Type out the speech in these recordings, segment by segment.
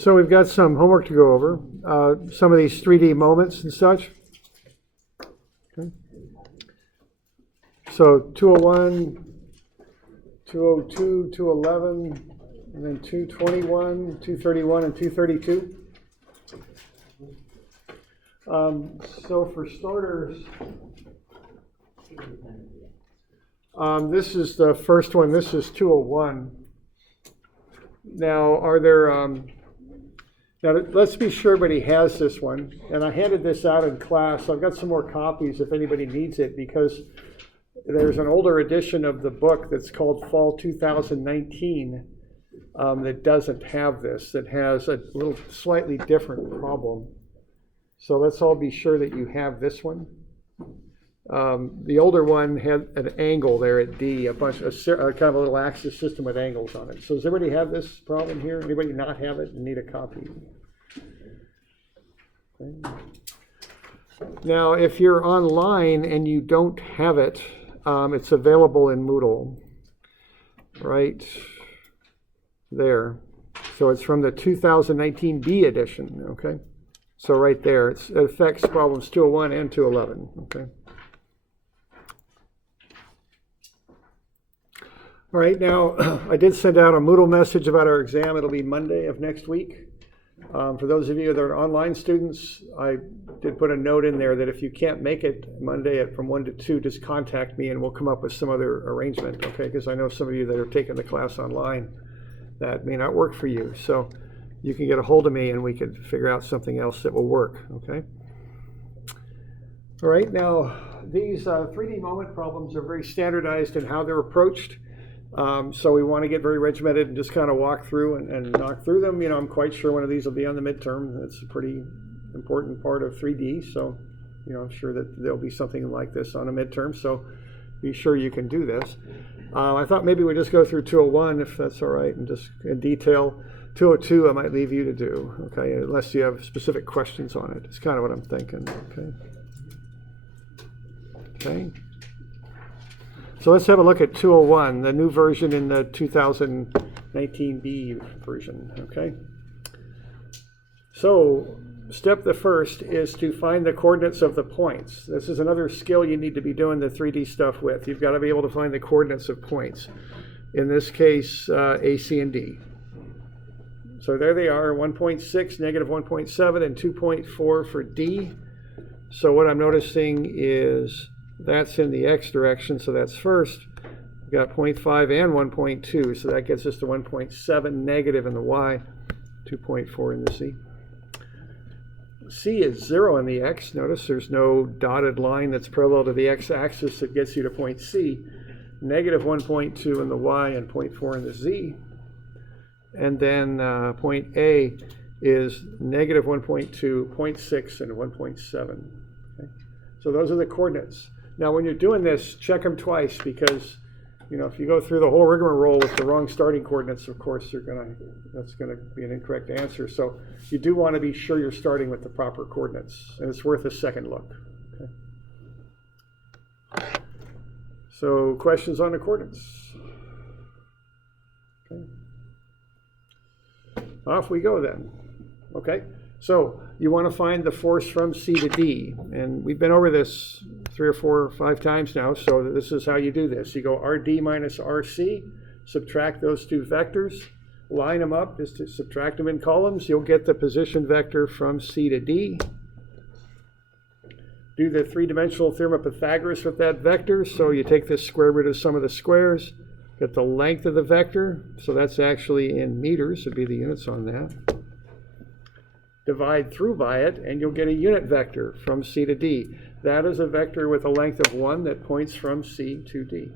So we've got some homework to go over, some of these 3D moments and such. Okay. So 201, 202, 211, and then 221, 231, and 232. So for starters, this is the first one. This is 201. Now, are there, now let's be sure everybody has this one. And I handed this out in class. I've got some more copies if anybody needs it, because there's an older edition of the book that's called Fall 2019 that doesn't have this, that has a little slightly different problem. So let's all be sure that you have this one. The older one had an angle there at D, a kind of a little axis system with angles on it. So does everybody have this problem here? Anybody not have it and need a copy? Okay. Now, if you're online and you don't have it, it's available in Moodle, right there. So it's from the 2019 B edition, okay? So right there, it affects problems 201 and 211, okay? All right, now I did send out a Moodle message about our exam. It'll be Monday of next week. For those of you that are online students, I did put a note in there that if you can't make it Monday from 1 to 2, just contact me and we'll come up with some other arrangement, okay? Because I know some of you that are taking the class online, that may not work for you. So you can get a hold of me and we can figure out something else that will work, okay? All right, now these 3D moment problems are very standardized in how they're approached. So we want to get very regimented and just kind of walk through and knock through them. You know, I'm quite sure one of these will be on the midterm. It's a pretty important part of 3D. So, you know, I'm sure that there'll be something like this on a midterm. So be sure you can do this. I thought maybe we'd just go through 201 if that's all right, and just in detail. 202 I might leave you to do, okay, unless you have specific questions on it. It's kind of what I'm thinking, okay. Okay. So let's have a look at 201, the new version in the 2019B version, okay? So step the first is to find the coordinates of the points. This is another skill you need to be doing the 3D stuff with. You've got to be able to find the coordinates of points. In this case, A, C, and D. So there they are, 1.6, negative 1.7, and 2.4 for D. So what I'm noticing is that's in the X direction, so that's first. We've got 0.5 and 1.2, so that gets us to 1.7 negative in the Y, 2.4 in the Z. C is 0 in the X. Notice there's no dotted line that's parallel to the X-axis that gets you to point C. Negative 1.2 in the Y and 0.4 in the Z. And then point A is negative 1.2, 0.6, and 1.7. Okay? So those are the coordinates. Now when you're doing this, check them twice, because you know, if you go through the whole rigmarole with the wrong starting coordinates, of course that's gonna be an incorrect answer. So you do want to be sure you're starting with the proper coordinates, and it's worth a second look. Okay. So questions on the coordinates? Okay. Off we go then. Okay, so you want to find the force from C to D, and we've been over this 3 or 4 or 5 times now, so this is how you do this. You go RD minus RC, subtract those two vectors, line them up, just to subtract them in columns. You'll get the position vector from C to D. Do the 3-dimensional theorem of Pythagoras with that vector, so you take the square root of sum of the squares, get the length of the vector, so that's actually in meters, would be the units on that. Divide through by it, and you'll get a unit vector from C to D. That is a vector with a length of 1 that points from C to D.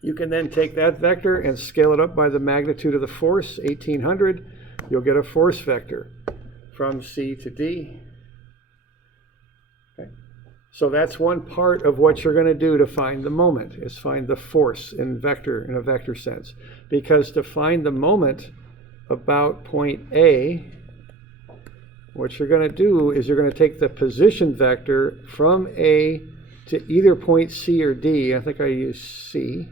You can then take that vector and scale it up by the magnitude of the force, 1800. You'll get a force vector from C to D. Okay. So that's one part of what you're going to do to find the moment, is find the force in a vector sense. Because to find the moment about point A, what you're going to do is you're going to take the position vector from A to either point C or D. I think I use C.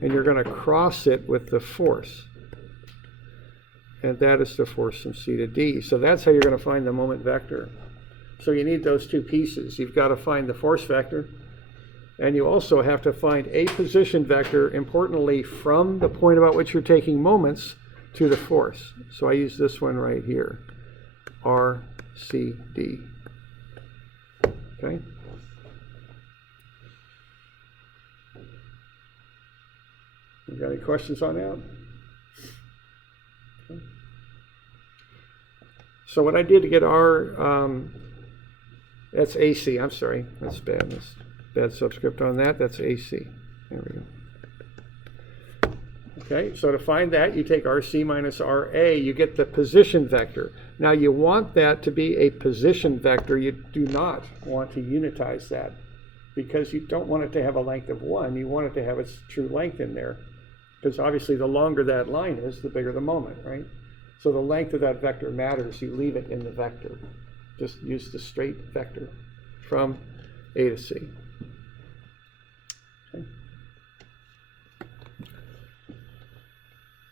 And you're going to cross it with the force. and that is the force from C to D. So that's how you're going to find the moment vector. So you need those two pieces. You've got to find the force vector, and you also have to find a position vector, importantly, from the point about which you're taking moments to the force. So I use this one right here, R, C, D. Okay? You got any questions on that? Okay. So what I did to get R, that's AC, I'm sorry, that's bad. That's bad subscript on that, that's AC. There we go. Okay, so to find that, you take RC minus RA, you get the position vector. Now you want that to be a position vector. You do not want to unitize that because you don't want it to have a length of 1. You want it to have its true length in there. Because obviously the longer that line is, the bigger the moment, right? So the length of that vector matters. You leave it in the vector. Just use the straight vector from A to C. Okay.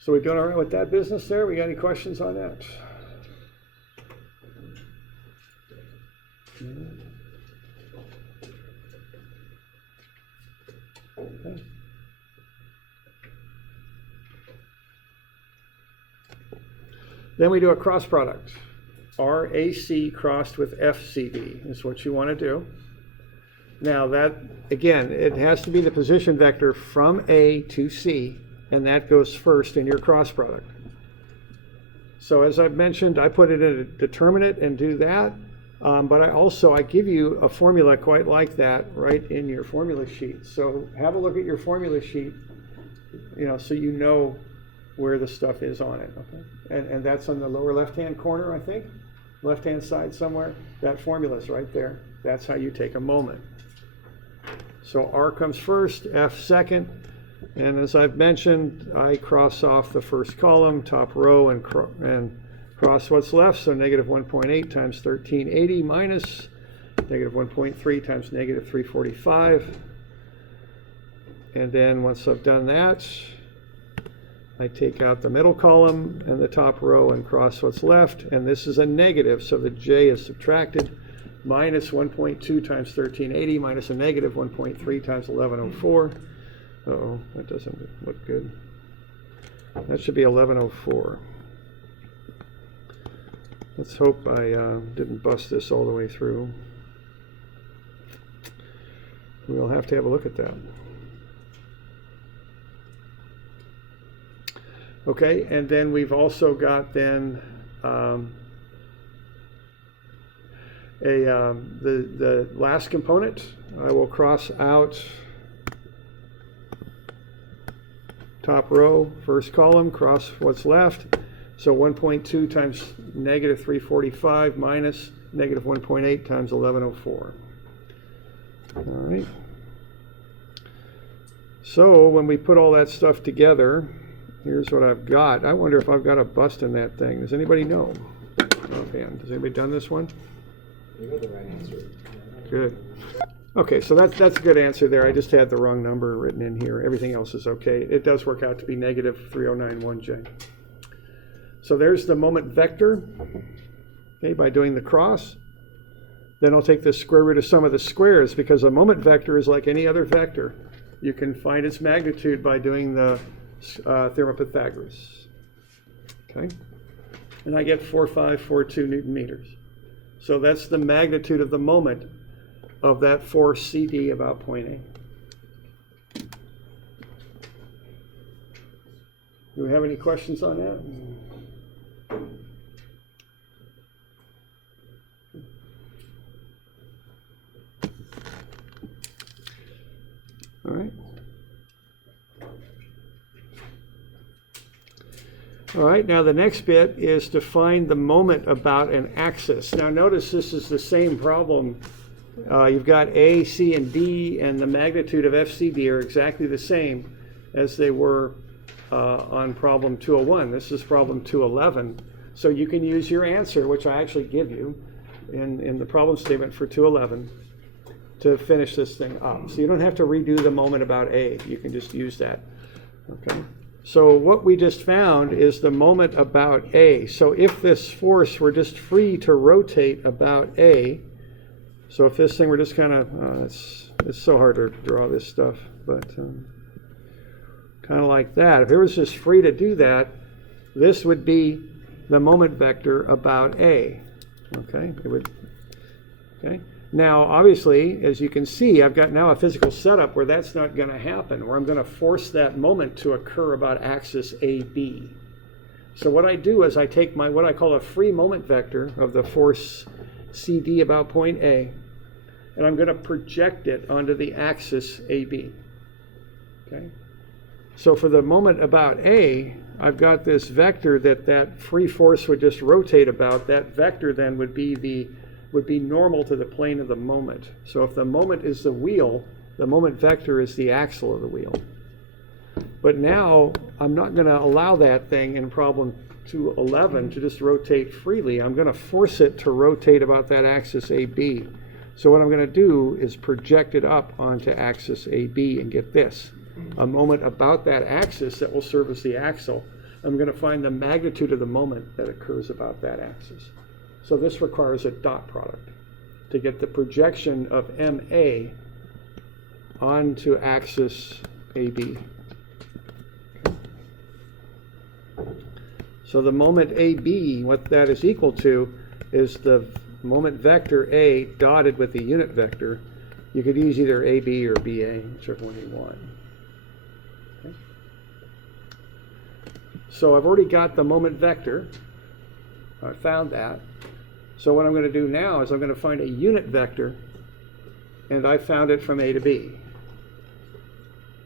So we doing all right with that business there? We got any questions on that? Okay. Then we do a cross product. RAC crossed with FCD is what you want to do. Now that, again, it has to be the position vector from A to C, and that goes first in your cross product. So as I've mentioned, I put it in a determinant and do that, but I give you a formula quite like that right in your formula sheet. So have a look at your formula sheet, so you know where the stuff is on it, okay? And that's on the lower left-hand corner, I think, left-hand side somewhere. That formula's right there. That's how you take a moment. So R comes first, F second, and as I've mentioned, I cross off the first column, top row, and cross what's left, so negative 1.8 times 1380 minus negative 1.3 times negative 345. And then once I've done that, I take out the middle column and the top row and cross what's left, and this is a negative, so the J is subtracted, minus 1.2 times 1380 minus a negative 1.3 times 1104. Uh-oh, that doesn't look good. That should be 1104. Let's hope I didn't bust this all the way through. We'll have to have a look at that. Okay, and then we've also got then the last component. I will cross out top row, first column, cross what's left. So 1.2 times negative 345 minus negative 1.8 times 1104. All right. So when we put all that stuff together, here's what I've got. I wonder if I've got a bust in that thing. Does anybody know? Offhand. Has anybody done this one? You know the right answer. Good. Okay, so that's a good answer there. I just had the wrong number written in here. Everything else is okay. It does work out to be negative 3091J. So there's the moment vector, okay, by doing the cross. Then I'll take the square root of sum of the squares, because a moment vector is like any other vector. You can find its magnitude by doing the theorem of Pythagoras. Okay, and I get 4542 Newton meters. So that's the magnitude of the moment of that force CD about point A. Do we have any questions on that? All right. All right, now the next bit is to find the moment about an axis. Now notice this is the same problem. You've got A, C, and D, and the magnitude of FCD are exactly the same as they were on problem 201. This is problem 211. So you can use your answer, which I actually give you in the problem statement for 211, to finish this thing up. So you don't have to redo the moment about A. You can just use that. Okay. So what we just found is the moment about A. So if this force were just free to rotate about A, so if this thing were just kind of, it's so hard to draw this stuff, but kind of like that. If it was just free to do that, this would be the moment vector about A. Okay, it would. Okay. Now, obviously, as you can see, I've got now a physical setup where that's not going to happen, where I'm going to force that moment to occur about axis AB. So what I do is I take my what I call a free moment vector of the force CD about point A, and I'm going to project it onto the axis AB. Okay. So for the moment about A, I've got this vector that free force would just rotate about. That vector then would be normal to the plane of the moment. So if the moment is the wheel, the moment vector is the axle of the wheel. But now I'm not going to allow that thing in problem 211 to just rotate freely. I'm going to force it to rotate about that axis AB. So what I'm going to do is project it up onto axis AB and get this, a moment about that axis that will serve as the axle. I'm going to find the magnitude of the moment that occurs about that axis. So this requires a dot product to get the projection of MA onto axis AB. So the moment AB, what that is equal to, is the moment vector A dotted with the unit vector. You could use either AB or BA, whichever one you want. Okay. So I've already got the moment vector. I found that. So what I'm going to do now is I'm going to find a unit vector, and I found it from A to B.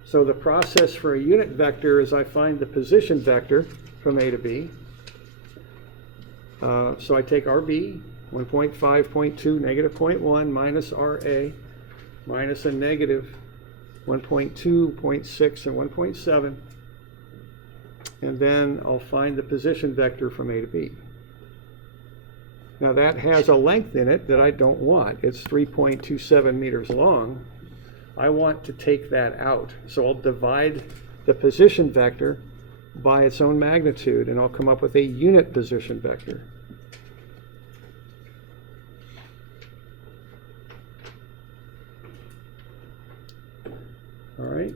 So the process for a unit vector is I find the position vector from A to B. So I take RB, 1.5, 0.2, negative 0.1, minus RA, minus a negative 1.2, 0.6, and 1.7. And then I'll find the position vector from A to B. Now that has a length in it that I don't want. It's 3.27 meters long. I want to take that out. So I'll divide the position vector by its own magnitude, and I'll come up with a unit position vector. All right.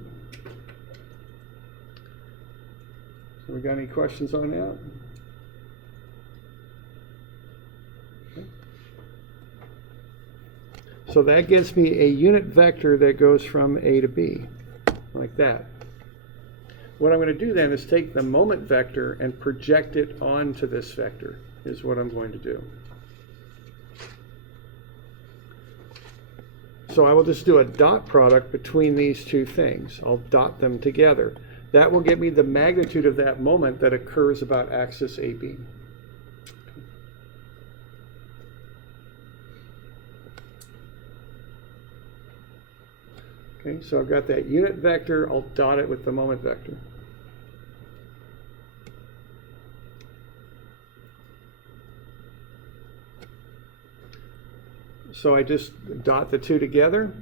So we got any questions on that? So that gives me a unit vector that goes from A to B, like that. What I'm going to do then is take the moment vector and project it onto this vector, is what I'm going to do. So I will just do a dot product between these two things. I'll dot them together. That will give me the magnitude of that moment that occurs about axis AB. Okay, so I've got that unit vector. I'll dot it with the moment vector. So I just dot the two together.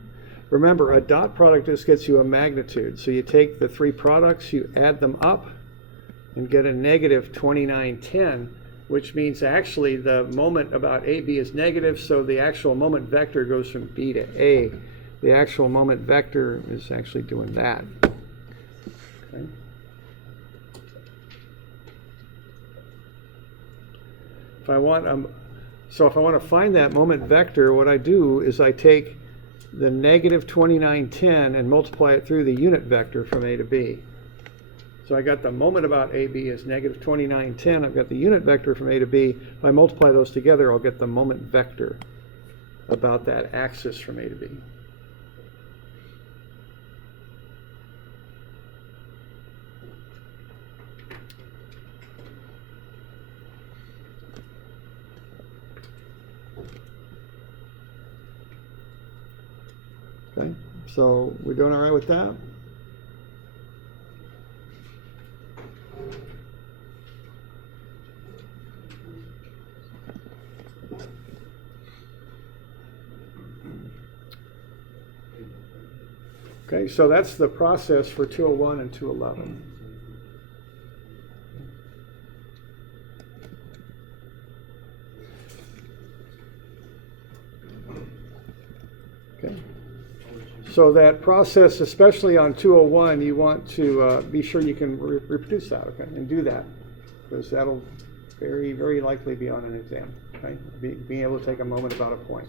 Remember, a dot product just gets you a magnitude. So you take the three products, you add them up, and get a negative 2910, which means actually the moment about AB is negative, so the actual moment vector goes from B to A. The actual moment vector is actually doing that. Okay. If I want to find that moment vector, what I do is I take the negative 2910 and multiply it through the unit vector from A to B. So I got the moment about AB is negative 2910. I've got the unit vector from A to B. If I multiply those together, I'll get the moment vector about that axis from A to B. Okay, so we're doing all right with that? Okay, so that's the process for 201 and 211. So that process, especially on 201, you want to be sure you can reproduce that, okay, and do that, because that'll very, very likely be on an exam, okay? Being able to take a moment about a point.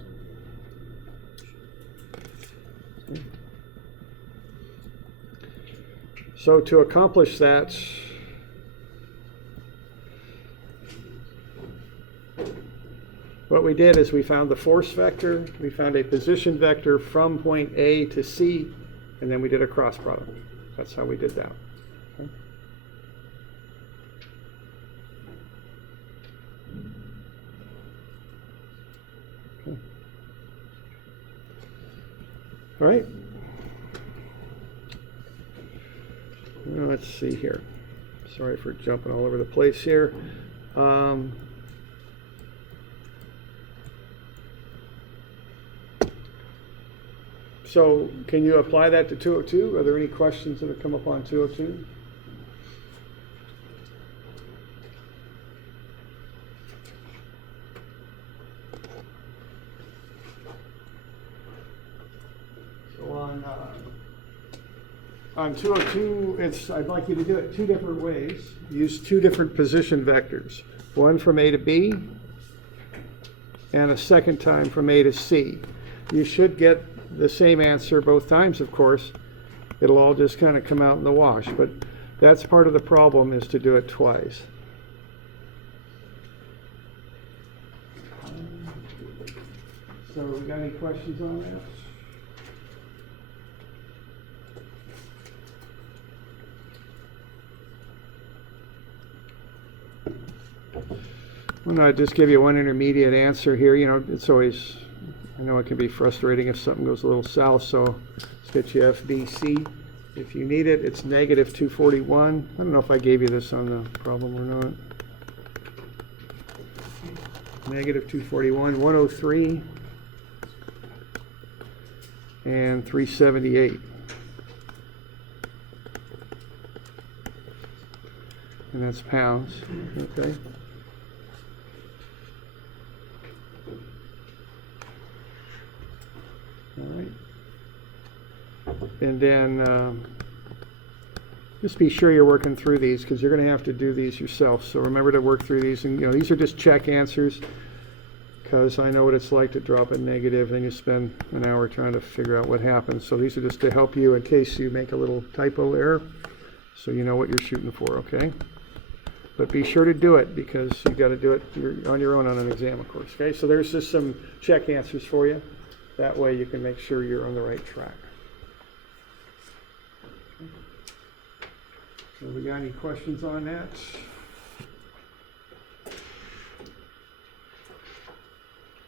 So to accomplish that, what we did is we found the force vector, we found a position vector from point A to C, and then we did a cross product. That's how we did that. Okay. Okay. All right. Now let's see here. Sorry for jumping all over the place here. So can you apply that to 202? Are there any questions that have come up on 202? So on 202, I'd like you to do it two different ways. Use two different position vectors. One from A to B, and a second time from A to C. You should get the same answer both times, of course. It'll all just kind of come out in the wash, but that's part of the problem, is to do it twice. So we got any questions on that? Well, no, I'd just give you one intermediate answer here. You know, it's always, I know it can be frustrating if something goes a little south, so let's get you FBC. If you need it, it's negative 241. I don't know if I gave you this on the problem or not. Negative 241, 103, and 378. And that's pounds, okay? All right. And then just be sure you're working through these, because you're going to have to do these yourself. So remember to work through these. And, you know, these are just check answers, because I know what it's like to drop a negative, then you spend an hour trying to figure out what happens. So these are just to help you in case you make a little typo error, so you know what you're shooting for, okay? But be sure to do it, because you've got to do it on your own on an exam, of course, okay? So there's just some check answers for you. That way you can make sure you're on the right track. Okay. So we got any questions on that?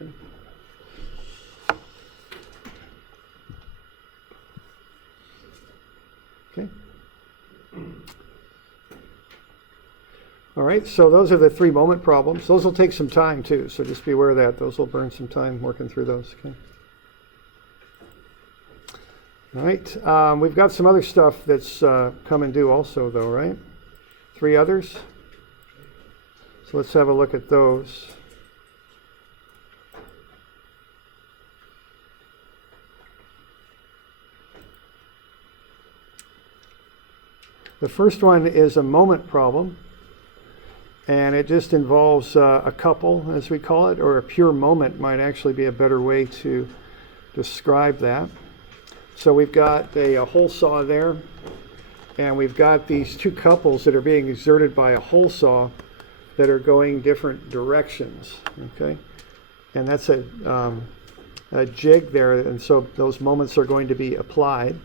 Okay. Okay. All right, so those are the 3 moment problems. Those will take some time too, so just be aware of that. Those will burn some time working through those, okay? All right, we've got some other stuff that's come and due also though, right? 3 others? So let's have a look at those. The first one is a moment problem. And it just involves a couple, as we call it, or a pure moment might actually be a better way to describe that. So we've got a hole saw there, and we've got these 2 couples that are being exerted by a hole saw that are going different directions, okay? And that's a jig there, and so those moments are going to be applied.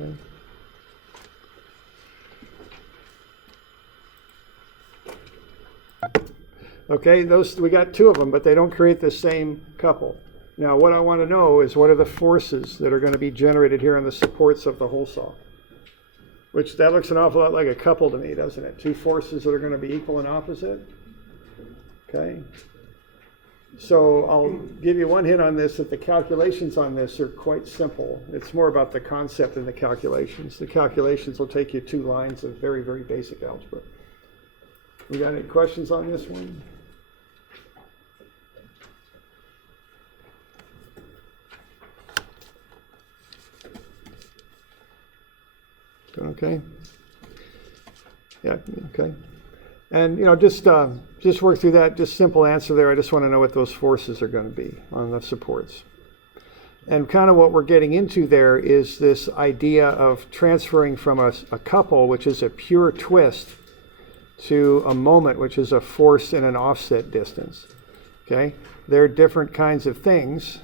Okay. Okay, those, we got 2 of them, but they don't create the same couple. Now, what I want to know is what are the forces that are going to be generated here on the supports of the hole saw? Which, that looks an awful lot like a couple to me, doesn't it? 2 forces that are going to be equal and opposite. Okay. So I'll give you one hint on this, that the calculations on this are quite simple. It's more about the concept than the calculations. The calculations will take you 2 lines of very, very basic algebra. We got any questions on this one? Okay. Yeah, okay. And, just work through that, just simple answer there. I just want to know what those forces are going to be on the supports. And kind of what we're getting into there is this idea of transferring from a couple, which is a pure twist, to a moment, which is a force and an offset distance. Okay? They're different kinds of things,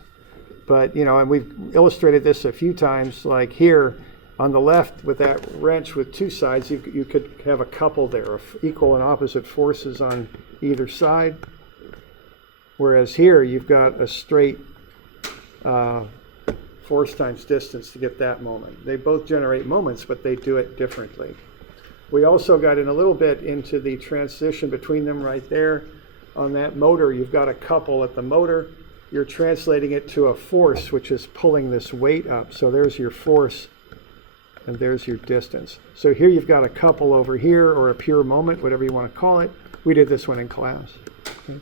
but, and we've illustrated this a few times, like here, on the left with that wrench with two sides, you could have a couple there of equal and opposite forces on either side. Whereas here you've got a straight force times distance to get that moment. They both generate moments, but they do it differently. We also got in a little bit into the transition between them right there. On that motor, you've got a couple at the motor. You're translating it to a force, which is pulling this weight up. So there's your force. And there's your distance. So here you've got a couple over here, or a pure moment, whatever you want to call it. We did this one in class. Okay.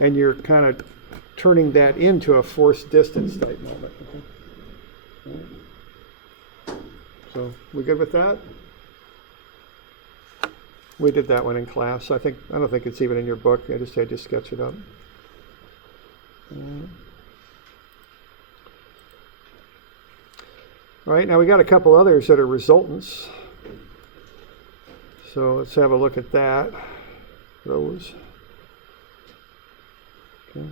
And you're kind of turning that into a force distance type moment. Okay. Right. So we good with that? We did that one in class. I don't think it's even in your book. I just had you sketch it up. All right, now we got a couple others that are resultants. So let's have a look at that. Those. Okay.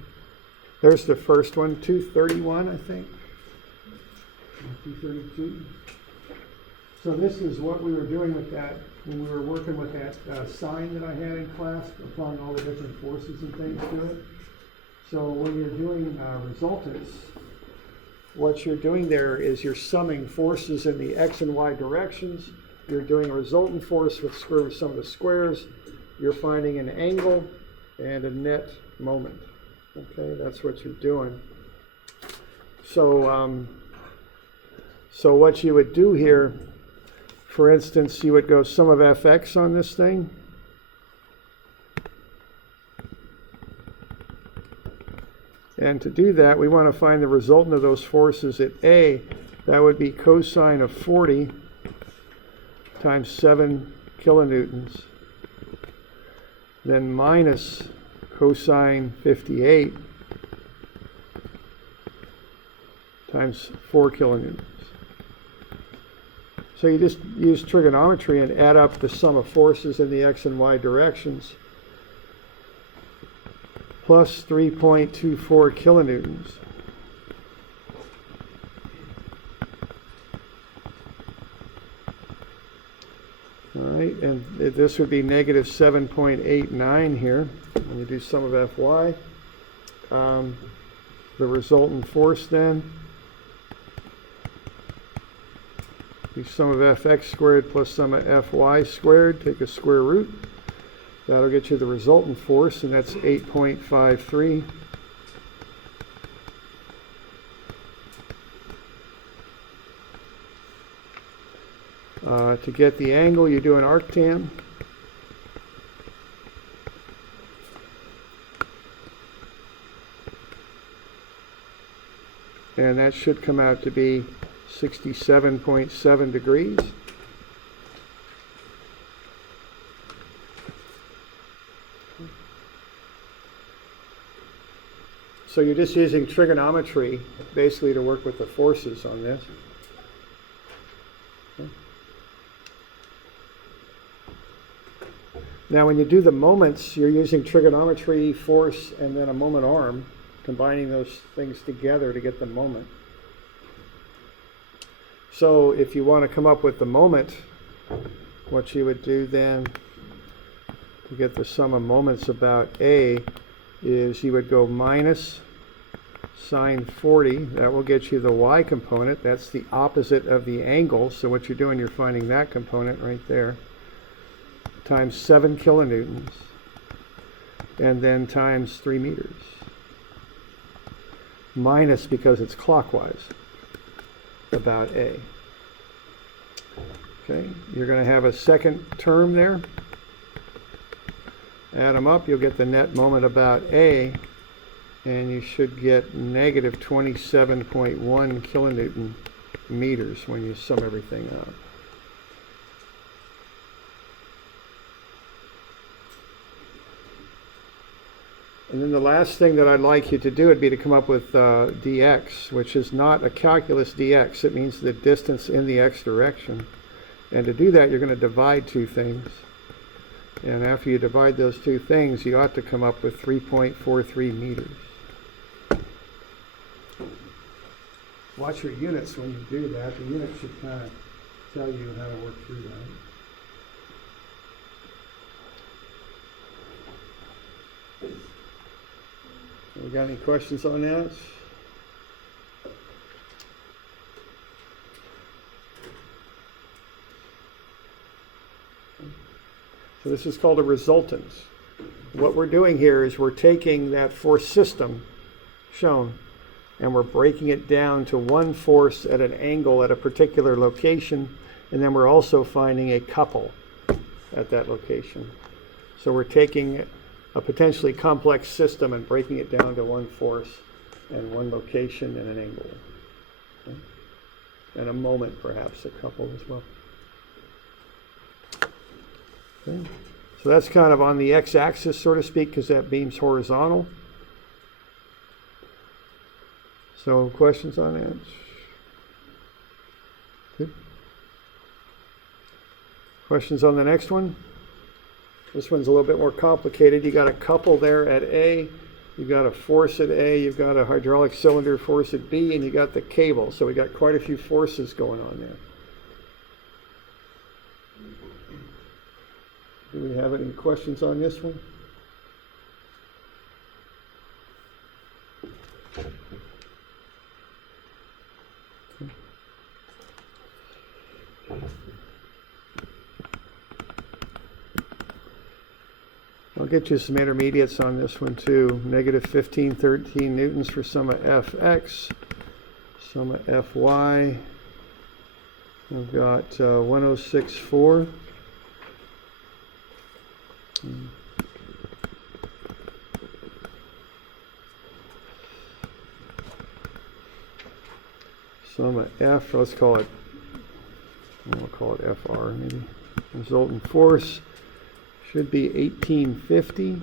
There's the first one, 231, I think. 232. So this is what we were doing with that when we were working with that sign that I had in class, applying all the different forces and things to it. So when you're doing resultants, what you're doing there is you're summing forces in the x and y directions. You're doing a resultant force with square root sum of the squares. You're finding an angle and a net moment. Okay, that's what you're doing. So, so what you would do here, for instance, you would go sum of fx on this thing. And to do that, we want to find the resultant of those forces at A. That would be cosine of 40 times 7 kilonewtons. Then minus cosine 58 times 4 kilonewtons. So you just use trigonometry and add up the sum of forces in the x and y directions. Plus 3.24 kilonewtons. All right, and this would be negative 7.89 here when you do sum of Fy. The resultant force then, the sum of Fx squared plus sum of Fy squared, take a square root. That'll get you the resultant force, and that's 8.53. To get the angle, you do an arctan. And that should come out to be 67.7 degrees. So you're just using trigonometry basically to work with the forces on this. Okay. Now when you do the moments, you're using trigonometry, force, and then a moment arm, combining those things together to get the moment. So if you want to come up with the moment, what you would do then to get the sum of moments about A is you would go minus sine 40. That will get you the y component. That's the opposite of the angle. So what you're doing, you're finding that component right there. Times 7 kilonewtons. And then times 3 meters. Minus because it's clockwise about A. Okay, you're going to have a second term there. Add them up, you'll get the net moment about A, and you should get negative 27.1 kilonewton meters when you sum everything up. And then the last thing that I'd like you to do would be to come up with dx, which is not a calculus dx. It means the distance in the x direction. And to do that, you're going to divide two things. And after you divide those two things, you ought to come up with 3.43 meters. Watch your units when you do that. The unit should kind of tell you how to work through that. We got any questions on that? So this is called a resultant. What we're doing here is we're taking that force system shown and we're breaking it down to one force at an angle at a particular location, and then we're also finding a couple at that location. So we're taking a potentially complex system and breaking it down to one force and one location and an angle. Okay? And a moment, perhaps, a couple as well. Okay. So that's kind of on the x-axis, so to speak, because that beam's horizontal. So questions on that? Good. Questions on the next one? This one's a little bit more complicated. You got a couple there at A, you got a force at A, you've got a hydraulic cylinder force at B, and you got the cable. So we got quite a few forces going on there. Do we have any questions on this one? I'll get you some intermediates on this one too. Negative 1513 newtons for sum of Fx, sum of Fy. I've got 1064. Sum of F, let's call it, we'll call it Fr maybe. Resultant force should be 1850.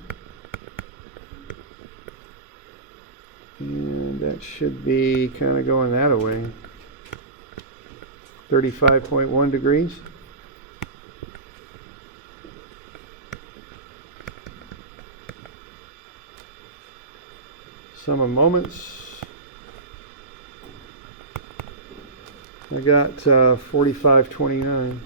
And that should be kind of going that away. 35.1 degrees. Sum of moments. I got 4529.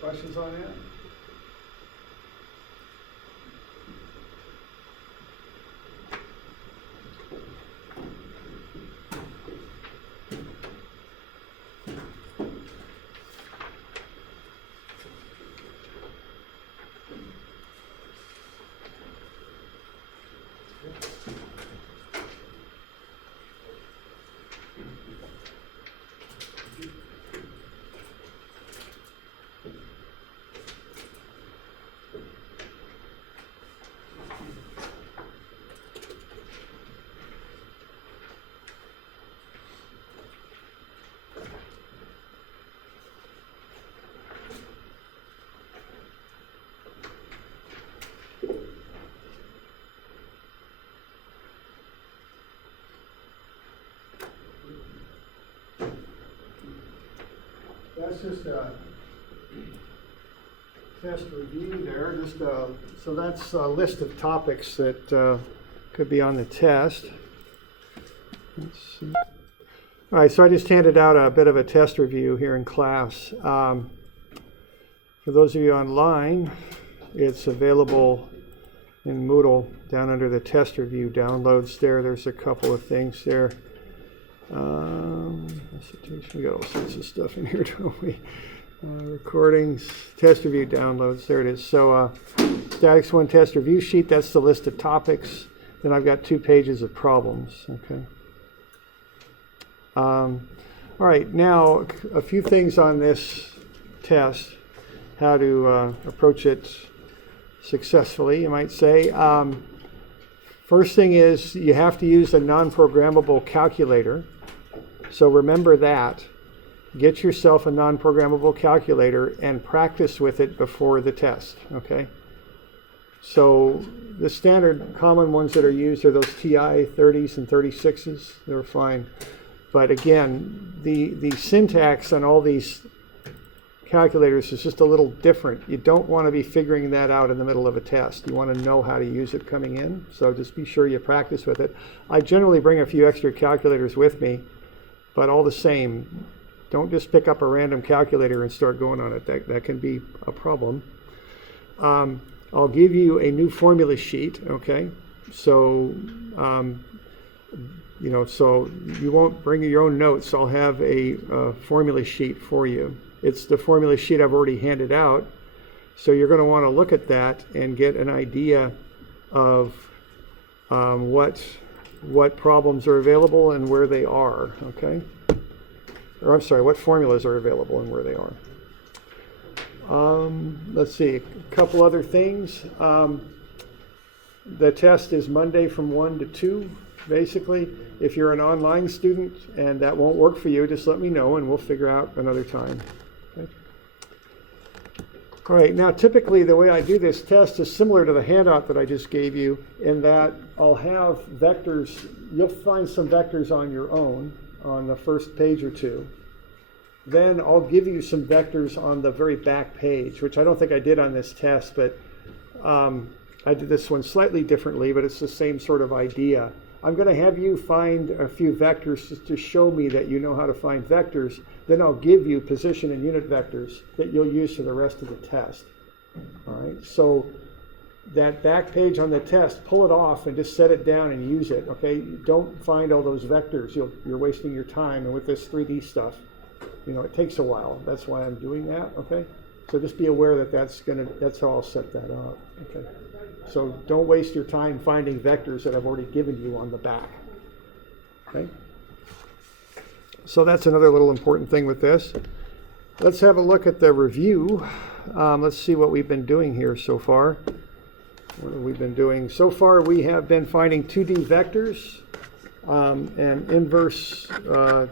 Questions on that? That's just a test review there. So that's a list of topics that could be on the test. Let's see. All right, so I just handed out a bit of a test review here in class. For those of you online, it's available in Moodle down under the test review downloads there. There's a couple of things there. We got all sorts of stuff in here, don't we? Recordings, test review downloads, there it is. So Statics 1 test review sheet, that's the list of topics. Then I've got 2 pages of problems, okay? All right, now a few things on this test, how to approach it successfully, you might say. First thing is you have to use a non-programmable calculator. So remember that. Get yourself a non-programmable calculator and practice with it before the test, okay? So the standard common ones that are used are those TI 30s and 36s. They're fine. But again, the syntax on all these calculators is just a little different. You don't want to be figuring that out in the middle of a test. You want to know how to use it coming in. So just be sure you practice with it. I generally bring a few extra calculators with me, but all the same, don't just pick up a random calculator and start going on it. That can be a problem. I'll give you a new formula sheet, okay? So, so you won't bring your own notes. I'll have a formula sheet for you. It's the formula sheet I've already handed out. So you're going to want to look at that and get an idea of what problems are available and where they are, okay? Or I'm sorry, what formulas are available and where they are. Let's see, a couple other things. The test is Monday from 1 to 2, basically. If you're an online student and that won't work for you, just let me know and we'll figure out another time. Okay. All right, now typically the way I do this test is similar to the handout that I just gave you, in that I'll have vectors. You'll find some vectors on your own on the first page or two. Then I'll give you some vectors on the very back page, which I don't think I did on this test, but I did this one slightly differently, but it's the same sort of idea. I'm going to have you find a few vectors just to show me that you know how to find vectors. Then I'll give you position and unit vectors that you'll use for the rest of the test. All right, so that back page on the test, pull it off and just set it down and use it, okay? Don't find all those vectors. You're wasting your time. And with this 3D stuff, it takes a while. That's why I'm doing that, okay? So just be aware that that's how I'll set that up, okay? So don't waste your time finding vectors that I've already given you on the back, okay? So that's another little important thing with this. Let's have a look at the review. Let's see what we've been doing here so far. What have we been doing? So far we have been finding 2D vectors, and inverse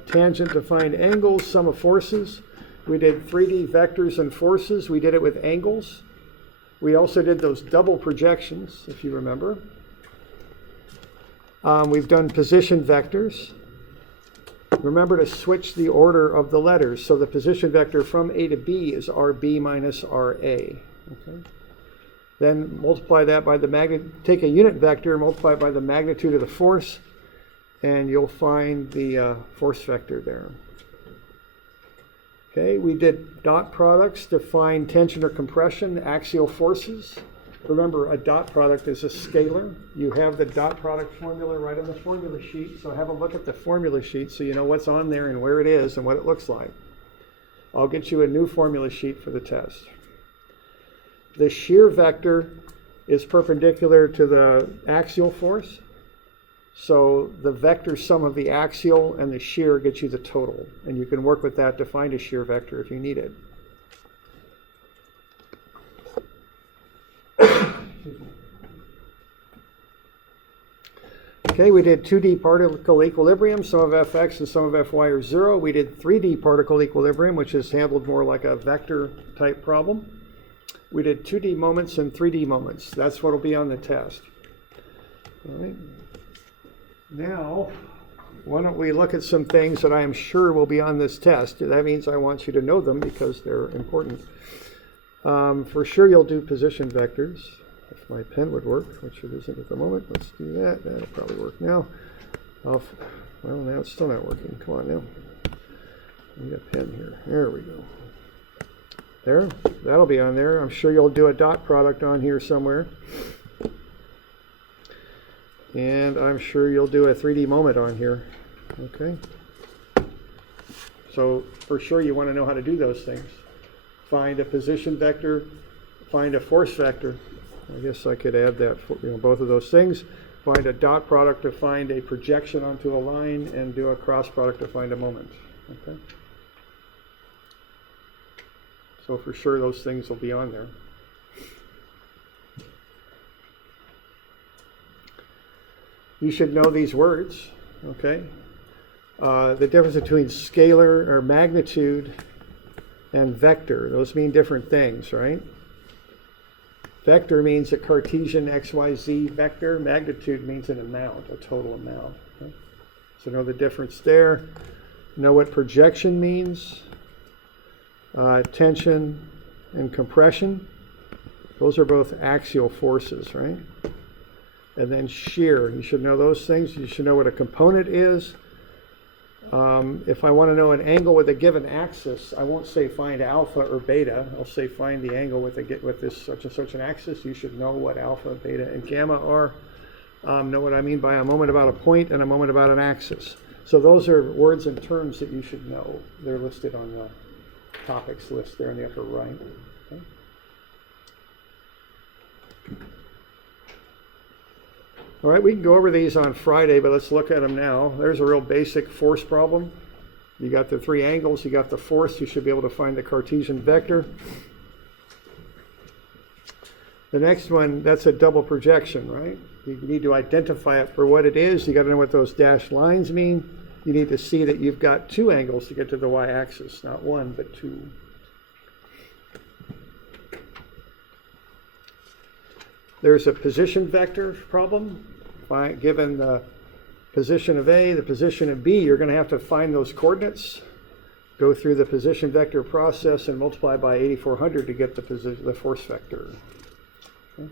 tangent to find angles, sum of forces. We did 3D vectors and forces. We did it with angles. We also did those double projections, if you remember. We've done position vectors. Remember to switch the order of the letters. So the position vector from A to B is RB minus RA. Okay. Then multiply that by take a unit vector and multiply it by the magnitude of the force, and you'll find the force vector there. Okay, we did dot products to find tension or compression, axial forces. Remember, a dot product is a scalar. You have the dot product formula right on the formula sheet, so have a look at the formula sheet so you know what's on there and where it is and what it looks like. I'll get you a new formula sheet for the test. The shear vector is perpendicular to the axial force. So the vector sum of the axial and the shear gets you the total. And you can work with that to find a shear vector if you need it. Okay, we did 2D particle equilibrium. Some of fx and some of fy are 0. We did 3D particle equilibrium, which is handled more like a vector type problem. We did 2D moments and 3D moments. That's what will be on the test. All right. Now, why don't we look at some things that I am sure will be on this test. That means I want you to know them because they're important. For sure you'll do position vectors. If my pen would work, which it isn't at the moment. Let's do that. That'll probably work now. Well, now it's still not working. Come on now. I need a pen here. There we go. There. That'll be on there. I'm sure you'll do a dot product on here somewhere. And I'm sure you'll do a 3D moment on here. Okay. So for sure you want to know how to do those things. Find a position vector, find a force vector. I guess I could add that for both of those things. Find a dot product to find a projection onto a line, and do a cross product to find a moment. Okay. So for sure those things will be on there. you should know these words, okay? The difference between scalar or magnitude and vector, those mean different things, right? Vector means a Cartesian XYZ vector. Magnitude means an amount, a total amount. Okay? So know the difference there. Know what projection means. Tension and compression. Those are both axial forces, right? And then shear. You should know those things. You should know what a component is. If I want to know an angle with a given axis, I won't say find alpha or beta. I'll say find the angle with this such and such an axis. You should know what alpha, beta, and gamma are. Know what I mean by a moment about a point and a moment about an axis. So those are words and terms that you should know. They're listed on the topics list there in the upper right. Okay. All right, we can go over these on Friday, but let's look at them now. There's a real basic force problem. You got the three angles, you got the force, you should be able to find the Cartesian vector. The next one, that's a double projection, right? You need to identify it for what it is. You got to know what those dashed lines mean. You need to see that you've got two angles to get to the y-axis, not one, but two. There's a position vector problem. Given the position of A, the position of B, you're going to have to find those coordinates, go through the position vector process, and multiply by 8400 to get the force vector. Okay.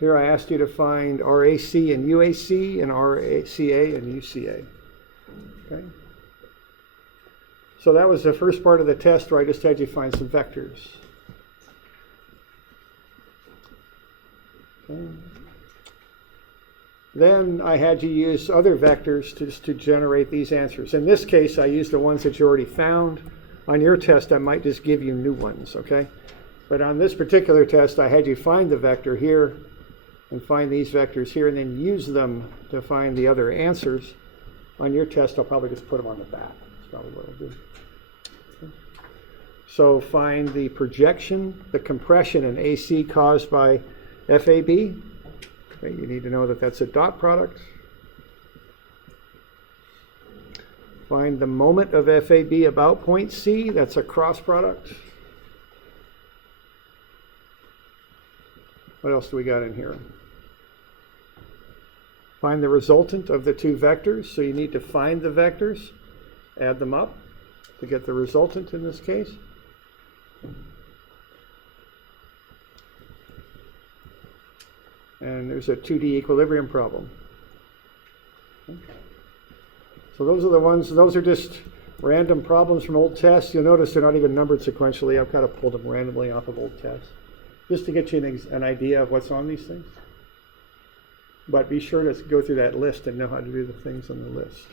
Here I asked you to find RAC and UAC and RCA and UCA. Okay. So that was the first part of the test where I just had you find some vectors. Okay. Then I had you use other vectors to generate these answers. In this case, I used the ones that you already found. On your test, I might just give you new ones, okay? But on this particular test, I had you find the vector here and find these vectors here and then use them to find the other answers. On your test, I'll probably just put them on the back. That's probably what I'll do. Okay. So find the projection, the compression in AC caused by FAB. Okay, you need to know that that's a dot product. Find the moment of FAB about point C. That's a cross product. What else do we got in here? Find the resultant of the two vectors. So you need to find the vectors, add them up to get the resultant in this case. And there's a 2D equilibrium problem. Okay. So those are the ones, those are just random problems from old tests. You'll notice they're not even numbered sequentially. I've kind of pulled them randomly off of old tests, just to get you an idea of what's on these things. But be sure to go through that list and know how to do the things on the list.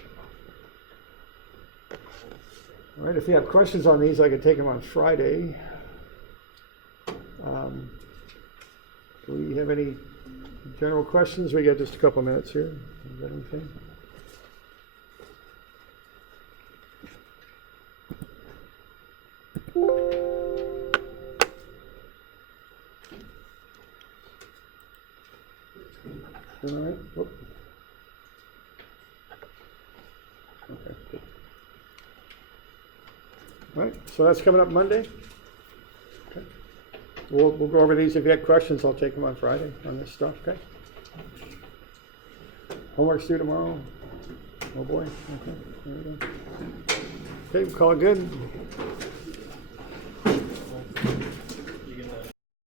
All right, if you have questions on these, I can take them on Friday. Do we have any general questions? We got just a couple minutes here. Is that anything? All right. Whoop. Okay. Good. All right. So that's coming up Monday. Okay. We'll go over these. If you have questions, I'll take them on Friday on this stuff. Okay. Homework's due tomorrow. Oh boy. Okay. There we go. Okay. We'll call it good.